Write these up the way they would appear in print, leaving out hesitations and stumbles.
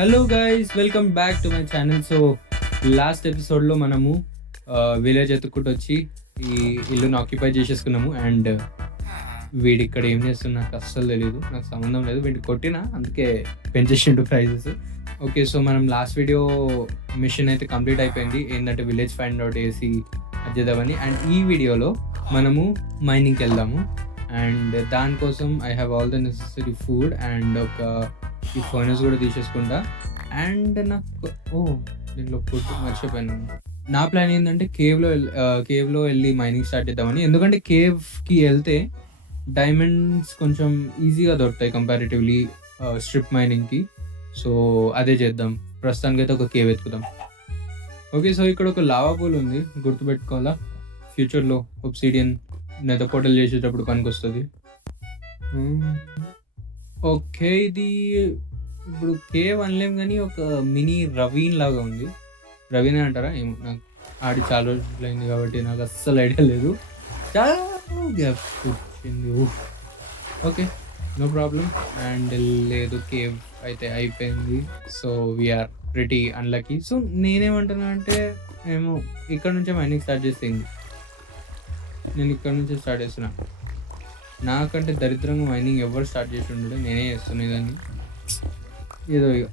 Hello guys, welcome back to my channel. So last ఎపిసోడ్లో మనము village ఎత్తుక్కుంటూ వచ్చి ఈ ఇల్లుని ఆక్యుపై చేసేసుకున్నాము. అండ్ వీడి ఇక్కడ ఏం చేస్తున్నా నాకు అస్సలు తెలియదు, నాకు సంబంధం లేదు. వీడిని కొట్టినా అందుకే పెంచేసిండు ప్రైజెస్. ఓకే, సో మనం లాస్ట్ వీడియో మిషన్ అయితే కంప్లీట్ అయిపోయింది. ఏంటంటే విలేజ్ ఫైండ్ అవుట్ చేసి అది చేద్దామని. అండ్ ఈ వీడియోలో మనము మైనింగ్కి వెళ్దాము. అండ్ దానికోసం I have all the necessary food and ఒక ఈ ఫర్నెస్ కూడా తీసేసుకుంటా. అండ్ నాకు దీంట్లో ఫుడ్ మర్చిపోయాను. నా ప్లాన్ ఏంటంటే కేవ్లో వెళ్ళి మైనింగ్ స్టార్ట్ చేద్దామని. ఎందుకంటే కేవ్కి వెళ్తే డైమండ్స్ కొంచెం ఈజీగా దొరుకుతాయి కంపారిటివ్లీ స్ట్రిప్ మైనింగ్కి. సో అదే చేద్దాం. ప్రస్తుతానికి అయితే ఒక కేవ్ ఎత్తుకుదాం. ఓకే, సో ఇక్కడ ఒక లావా పూల్ ఉంది, గుర్తుపెట్టుకోవాలా. ఫ్యూచర్లో ఒబ్సిడియన్ నెదర్ పోర్టల్ చేసేటప్పుడు పనికి వస్తుంది. ఓకే, ఇది ఇప్పుడు కేవ్ అనలేం కానీ ఒక మినీ రవీన్ లాగా ఉంది. రవీన్ అంటారా ఏమో, నాకు ఆడి చాలా రోజులు అయింది కాబట్టి నాకు అస్సలు ఐడియా లేదు. చాలా గ్యాప్ వచ్చింది. Okay, no problem. అండ్ లేదు, కేవ్ అయితే అయిపోయింది. So we are pretty unlucky. So నేనేమంటున్నా అంటే ఏమో ఇక్కడ నుంచే మైనింగ్ స్టార్ట్ చేసేది. నేను ఇక్కడ నుంచే స్టార్ట్ చేస్తున్నా. నాకంటే దరిద్రంగా మైనింగ్ ఎవరు స్టార్ట్ చేసి ఉండడు, నేనే చేస్తున్నా దాన్ని ఏదో ఇక.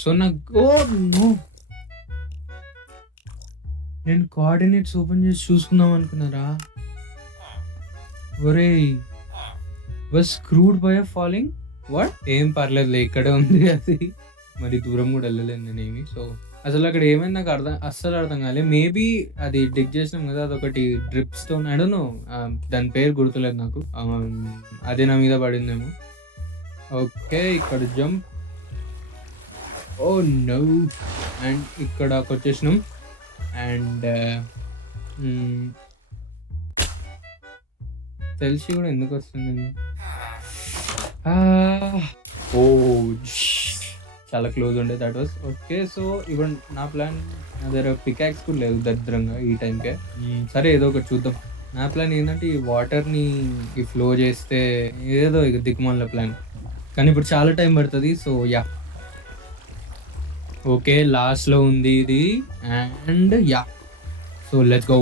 సో నాకు నేను కోఆర్డినేట్స్ ఓపెన్ చేసి చూసుకుందాం అనుకున్నారా? ఒరే was screwed by falling. What? ఏం పర్లేదులే, ఇక్కడే ఉంది అది, మరి దూరం కూడా వెళ్ళలేదు నేనేమి. సో అసలు అక్కడ ఏమైంది నాకు అస్సలు అర్థం కాలేదు. మేబీ అది డిగ్ చేసినాం కదా, అదొకటి drip stone, I don't know, దాని పేరు గుర్తులేదు నాకు. అదే నా మీద పడిందేమో. ఓకే, ఇక్కడ జంప్. Oh no. అండ్ ఇక్కడకి వచ్చేసినాం. అండ్ తెలిసి కూడా ఎందుకు వస్తుంది? ఓ చాలా క్లోజ్ ఉండే that was. Okay, so even నా ప్లాన్, నా దగ్గర పికాక్స్ కూడా లేదు దరిద్రంగా ఈ టైంకే. సరే, ఏదో ఒకటి చూద్దాం. నా ప్లాన్ ఏంటంటే ఈ వాటర్ని ఈ ఫ్లో చేస్తే ఏదో ఇక దిక్కుమాల ప్లాన్, కానీ ఇప్పుడు చాలా టైం పడుతుంది. సో యా, ఓకే, లాస్ట్లో ఉంది ఇది. And yeah, so let's go.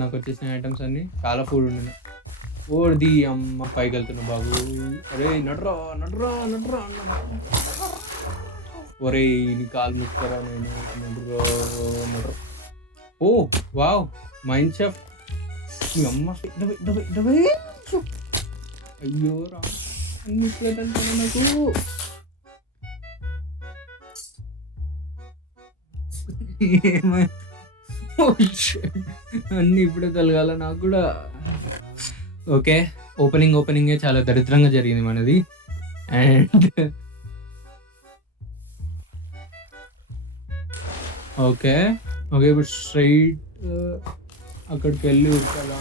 నాకు వచ్చేసిన ఐటమ్స్ అన్ని చాలా ఫుడ్ ఉండే. ఓడిది అమ్మ, పైకి వెళ్తున్నా బాబు. అరే నడ్రా నడ్రా నడ్రా. ఒరే నీ కాలు ముక్కరా, నేను నడ్రా నడ్రా. ఓ వావ్, మైండ్ షాఫ్ట్. ఈ అమ్మ అయ్యో రా, అన్ని ప్లేట్ అంటాను నాకు. అన్ని ఇప్పుడే తలగాల నాకు కూడా. ఓకే, ఓపెనింగే చాలా దరిద్రంగా జరిగింది మనది. అండ్ ఓకే ఇప్పుడు స్ట్రైట్ అక్కడికి వెళ్ళి ఉడకాలా.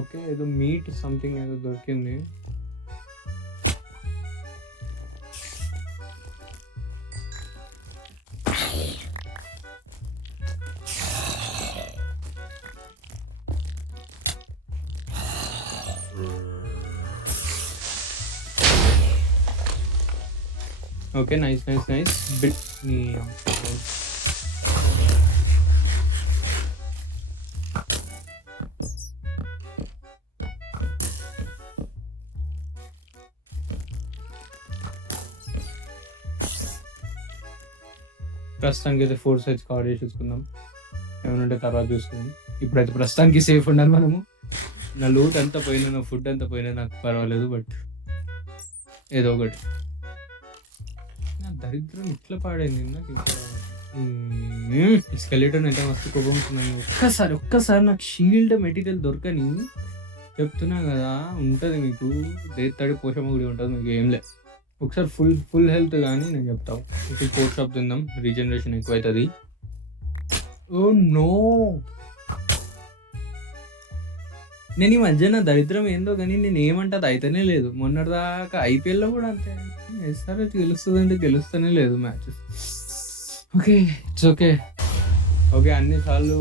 ఓకే, ఏదో మీట్ సంథింగ్ ఏదో దొరికింది. Okay, nice bit. ప్రస్తుతానికి అయితే 4 సైజ్ కవర్ చేసి చూసుకుందాం, ఏమన్నా తర్వాత చూసుకుందాం. ఇప్పుడైతే ప్రస్తుతానికి సేఫ్ ఉండాలి మనము. నా లూట్ అంతా పోయినా, నా ఫుడ్ అంతా పోయినా నాకు పర్వాలేదు, బట్ ఏదో ఒకటి. నా దరిద్రం ఇట్లా పాడైంది నాకు. స్కెలిటన్ అయితే మస్తు కోపం వస్తున్నాను. ఒక్కసారి నాకు షీల్డ్ మెటీరియల్ దొరకని చెప్తున్నా కదా, ఉంటుంది మీకు దేత్తడి పోషమ కూడా ఉంటుంది మీకు. ఏం లేదు, ఒకసారి ఫుల్ హెల్త్ కానీ నేను చెప్తాను. ఇప్పుడు 4 షాప్ తిందాం, రీజనరేషన్ ఎక్కువ అవుతుంది. ఓ నో, నేను ఈ మధ్య నా దరిద్రం ఏందో కానీ నేను ఏమంటది అయితేనే లేదు. మొన్నటిదాకా ఐపీఎల్లో కూడా అంతే, ఎస్ఆర్హెచ్ గెలుస్తుందంటే గెలుస్తూనే లేదు మ్యాచెస్. Okay, it's okay. అన్నిసార్లు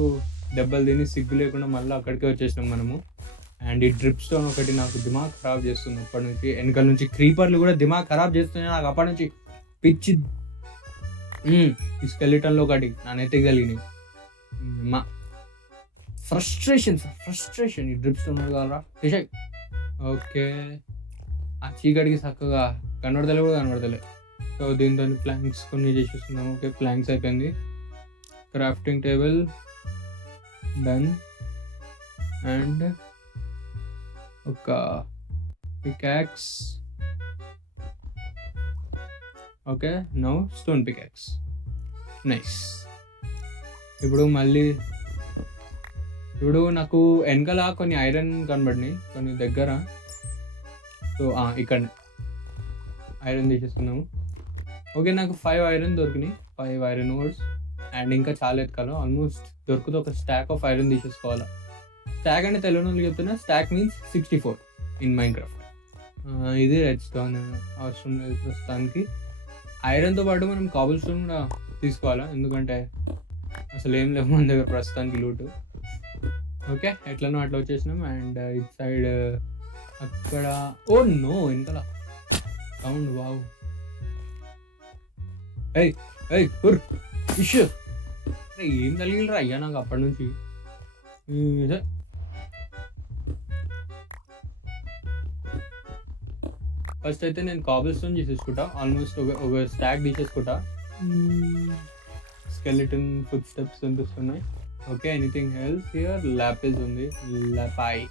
దెబ్బలు తిని సిగ్గు లేకుండా మళ్ళీ అక్కడికే వచ్చేసినాం మనము. అండ్ ఈ డ్రిప్ స్టోన్ ఒకటి నాకు దిమాగ్ ఖరాబ్ చేస్తుంది అప్పటి నుంచి. వెనకాల నుంచి క్రీపర్లు కూడా దిమాగ్ ఖరాబ్ చేస్తున్నాయి నాకు అప్పటి నుంచి. పిచ్చి ఈ స్కెలిటన్లో ఒకటి నానైతే కలిగినాయి. మా ఫ్రస్ట్రేషన్ ఈ డ్రిప్ స్టోన్ కావాలరా. ఓకే, ఆ చీకటికి చక్కగా కనబడతలే కూడా కనబడతలే. సో దీంతో ప్లాంక్స్ కొన్ని చేసేస్తున్నాం. ఓకే, ప్లాంక్స్ అయిపోయింది. Crafting table done. అండ్ ఒక peacocks. Okay, now stone peacocks. Nice. ఇప్పుడు నాకు వెనకాల కొన్ని ఐరన్ కనబడినాయి, కొన్ని దగ్గర. సో ఇక్కడ ఐరన్ తీసేసుకున్నాము. ఓకే, నాకు 5 ఐరన్ దొరికినాయి, 5 ఐరన్ ఓర్స్. అండ్ ఇంకా చాలా ఎత్తుకాలి. ఆల్మోస్ట్ దొరుకుతుంది ఒక స్టాక్ ఆఫ్ ఐరన్ తీసేసుకోవాలి. స్టాక్ అంటే తెలియని వాళ్ళు చెప్తున్నా, స్టాక్ మీన్స్ 64 ఇన్ మైన్క్రాఫ్ట్. ఇది రెడ్ స్టోన్ అవసరం లేదు ప్రస్తుతానికి. ఐరన్తో పాటు మనం కాబుల్ స్టోన్ కూడా తీసుకోవాలా, ఎందుకంటే అసలు ఏం లేవు మన దగ్గర ప్రస్తుతానికి లూటు. ఓకే, ఎట్లనో అట్లా వచ్చేసినాం. అండ్ ఇట్ సైడ్ అక్కడ ఓ నో వెనకాల సౌండ్. Wow, fish. ఏం కలిగిలరా అయ్యా నాకు అప్పటి నుంచి. ఫస్ట్ అయితే నేను కాబుల్ స్టోన్ తీసేసుకుంటా. ఆల్మోస్ట్ ఒక స్టాక్ తీసేసుకుంటా. స్కెలిటన్ ఫుట్ స్టెప్స్ కనిపిస్తున్నాయి. Okay, anything else here? Lapis ఉంది, లాపాయ్.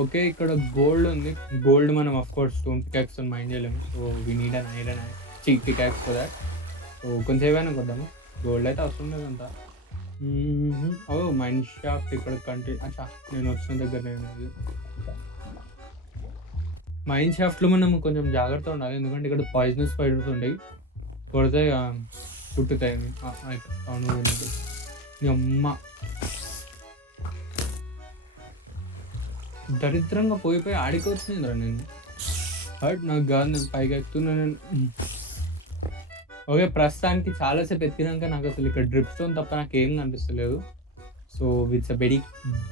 ఓకే, ఇక్కడ గోల్డ్ ఉంది. గోల్డ్ మనం of course stone pickaxe mine చేయలేము. So we need an iron చీక్ పికాక్స్ ఫర్ దాట్. సో కొంచెం ఏమైనా కొద్దాము. గోల్డ్ అయితే అవసరం లేదంతా. ఓ మైన్ షాఫ్ట్ ఇక్కడ అచ్చా, నేను వచ్చిన దగ్గర మైన్ షాఫ్ట్లో మనం కొంచెం జాగ్రత్తగా ఉండాలి, ఎందుకంటే ఇక్కడ పాయిజనస్ స్పైడర్స్ ఉంటాయి, కొడితే పుట్టుతాయి. అవును, అమ్మ దరిద్రంగా పోయిపోయి ఆడికి వచ్చిందిరా నేను. బట్ నాకు కాదు, నేను పైకి ఎక్కుతున్నాను. ఓకే, ప్రస్తుతానికి చాలాసేపు ఎత్తినాక నాకు అసలు ఇక్కడ డ్రిప్ స్టోన్ తప్ప నాకు ఏం కనిపిస్తలేదు. So it's a very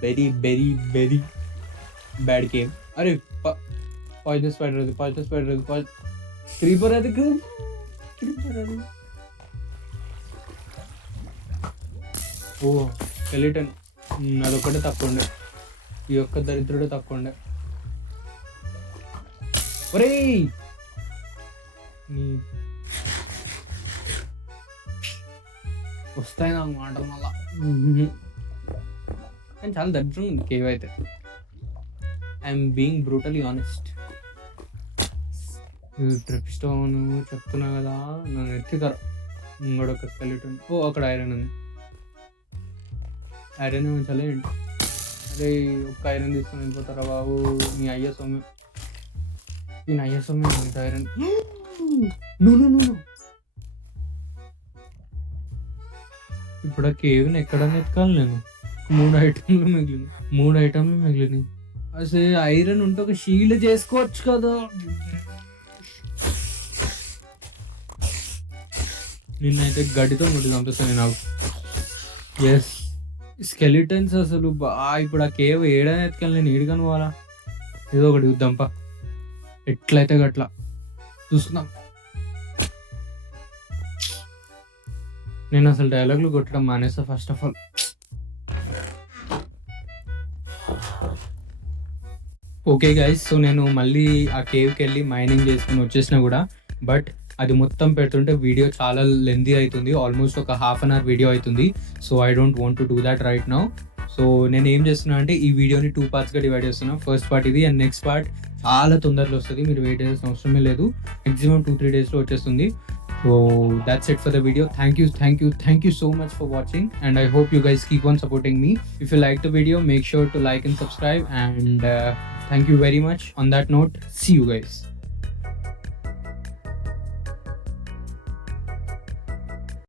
very very very bad game. అరే పాయిజన్ స్పైడర్ అది, క్రీపర్ అది. ఓ స్కెలిటన్, అదొక్కటే తక్కువ ఉండే. ఈ ఒక్క దరిద్రుడే తక్కువ ఉండే. ఒరే వస్తాయి నాకు మాటలు మళ్ళా. కానీ చాలా దరిద్రంగా ఉంది కేవ్ అయితే. I'm being brutally honest. Drip stone చెప్తున్నా కదా, నన్ను ఎత్తితారు. ఇంకొక స్కెలిటన్. ఓ అక్కడ ఐరన్ ఉంది. ఐరన్ చలేండి. అరే ఒక్క ఐరన్ తీసుకొని వెళ్ళిపోతారా బాబు, నీ అయ్య సొమ్మె. నేను అయ్య సొమ్మె అంత ఐరన్. ఇప్పుడు ఆ కేవ్ని ఎక్కడన్నా ఎత్తుకాలి నేను. 3 ఐటమ్లు మిగిలినాయి. అసలు ఐరన్ ఉంటే ఒక షీల్డ్ చేసుకోవచ్చు కదా. నిన్నైతే గడ్డితో ముట్టి చంపిస్తాను నాకు. ఎస్, స్కెలిటన్స్ అసలు ఇప్పుడు ఆ కేవ్ ఏడని ఎత్తుకెళ్ళి నేను ఏడుగాను పోవాలా. ఏదో ఒకటి చూద్దాంపా, ఎట్లయితే గట్లా చూసుకుందాం. నేను అసలు డైలాగులు కొట్టడం మానేస్తా first of all. Okay guys, so నేను మళ్ళీ ఆ కేవ్కి వెళ్ళి మైనింగ్ చేసుకుని వచ్చేసినా కూడా, బట్ అది మొత్తం పెడుతుంటే వీడియో చాలా లెంతీ అవుతుంది. ఆల్మోస్ట్ ఒక ½ an hour వీడియో అవుతుంది. So I don't want to do that right now. So నేను ఏం చేస్తున్నా అంటే ఈ వీడియోని 2 partsగా డివైడ్ చేస్తున్నా. ఫస్ట్ పార్ట్ ఇది, అండ్ నెక్స్ట్ పార్ట్ చాలా తొందరలో వస్తుంది. మీరు వెయిట్ చేయాల్సిన అవసరమే లేదు. మ్యాక్సిమం 2-3 daysలో వచ్చేస్తుంది. So that's it for the video. Thank you so much for watching, and I hope you guys keep on supporting me. If you like the video, make sure to like and subscribe, and thank you very much. On that note, see you guys.